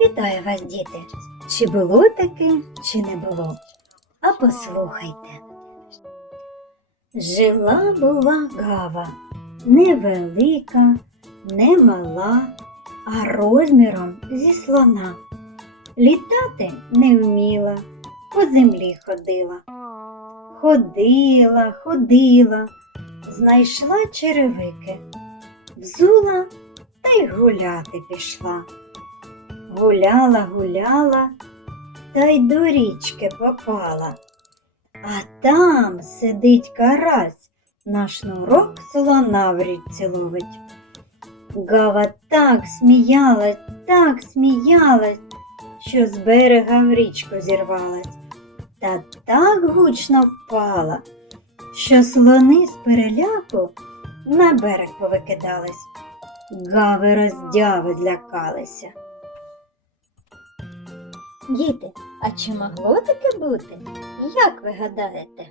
Вітаю вас, діти! Чи було таке, чи не було? А послухайте. Жила була гава, невелика, не мала, а розміром зі слона. Літати не вміла, по землі ходила. Ходила, ходила, знайшла черевики, взула та й гуляти пішла. Гуляла, гуляла, та й до річки попала. А там сидить карась, на шнурок слона в річці ловить. Гава так сміялась, так сміялась, що з берега в річку зірвалась, та так гучно впала, що слони з переляку на берег повикидались. Гави роздяви злякалися. Діти, а чи могло таке бути? Як ви гадаєте?